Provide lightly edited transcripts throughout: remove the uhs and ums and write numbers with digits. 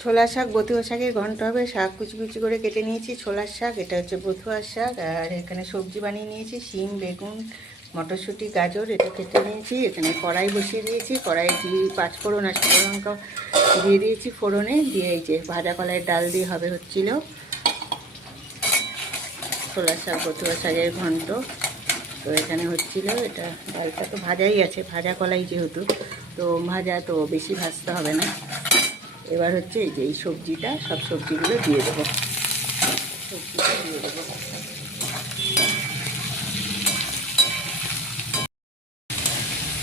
ছোলার শাক বথুয়া শাকের ঘন্ট হবে। শাক কুচি কুচি করে কেটে নিয়েছি। ছোলার শাক, এটা হচ্ছে বথুয়ার শাক। আর এখানে সবজি বানিয়ে নিয়েছি, শিম, বেগুন, মটরশুঁটি, গাজর, এটা কেটে নিয়েছি। এখানে কড়াই বসিয়ে দিয়েছি। কড়াই দিয়ে পাঁচফোড়ন আর শুকনো লঙ্কা দিয়ে দিয়েছি ফোড়নে। দিয়ে এই যে ভাজা কলাইয়ের ডাল দিয়ে হবে হচ্ছিল ছোলার শাক বথুয়া শাকের ঘন্ট। তো এখানে হচ্ছিল এটা, ডালটা তো ভাজাই আছে, ভাজা কলাই যেহেতু, তো ভাজা তো বেশি ভাজতে হবে না। এবার হচ্ছে এই যে এই সবজিটা, সব সবজিগুলো দিয়ে দেবো। সবজিটা দিয়ে দেবো।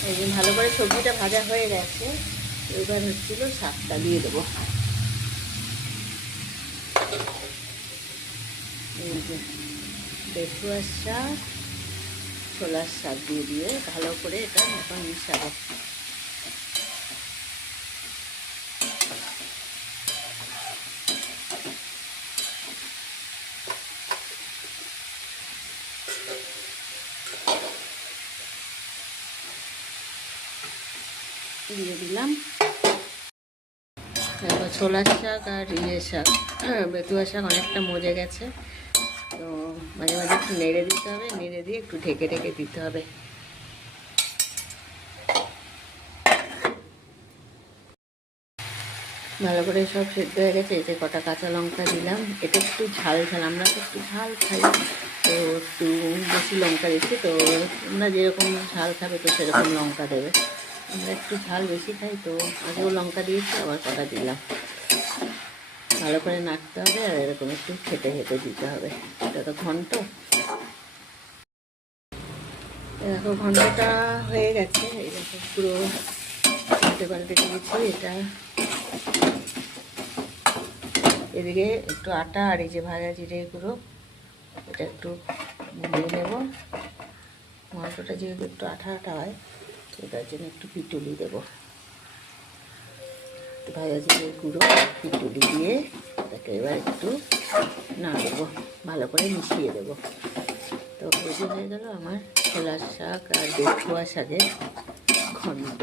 এই যে ভালো করে সবজিটা ভাজা হয়ে গেছে। এবার হচ্ছিল শাকটা দিয়ে দেবো। এই যে বেথুয়ার শাক, ছোলার শাক দিয়ে ভালো করে এটা এখন মিশাবো। দিয়ে দিলাম তারপর ছোলার শাক আর শাক, বেতুয়া শাক অনেকটা মজে গেছে। তো মাঝে মাঝে একটু নেড়ে দিতে হবে, নেড়ে দিয়ে একটু ঢেকে ঢেকে দিতে হবে। ভালো করে সব সেদ্ধ হয়ে গেছে। এই যে কটা কাঁচা লঙ্কা দিলাম। এটা একটু ঝাল ঝাল, আমরা তো একটু ঝাল খাই, তো একটু বেশি লঙ্কা দিচ্ছি। তো তোমরা যেরকম ঝাল খাবে তো সেরকম লঙ্কা দেবে। আমরা একটু ঝাল বেশি খাই, তো আগেও লঙ্কা দিয়েছি, আবার কটা দিলাম। ভালো করে নাড়তে হবে আর এরকম একটু খেতে খেতে দিতে হবে। এটা তো ঘন্ট। দেখো ঘন্টটা হয়ে গেছে। এই দেখো পুরো পাল্টে পাল্টে দিয়েছি। এটা এদিকে একটু আটা আর এই যে ভাজা জিরে গুঁড়ো, এটা একটু দিয়ে নেব। ঘন্টটা যেহেতু একটু আঠা আঠা হয়, এটার জন্য একটু পিটুলি দেবো। ভাজা জিরে গুঁড়ো, পিটুলি দিয়ে এটাকে এবার একটু নাড়বো, ভালো করে মিশিয়ে দেবো। তো রেডি হয়ে গেল আমার ছোলার শাক আর বেথুয়া শাকের ঘন্ট।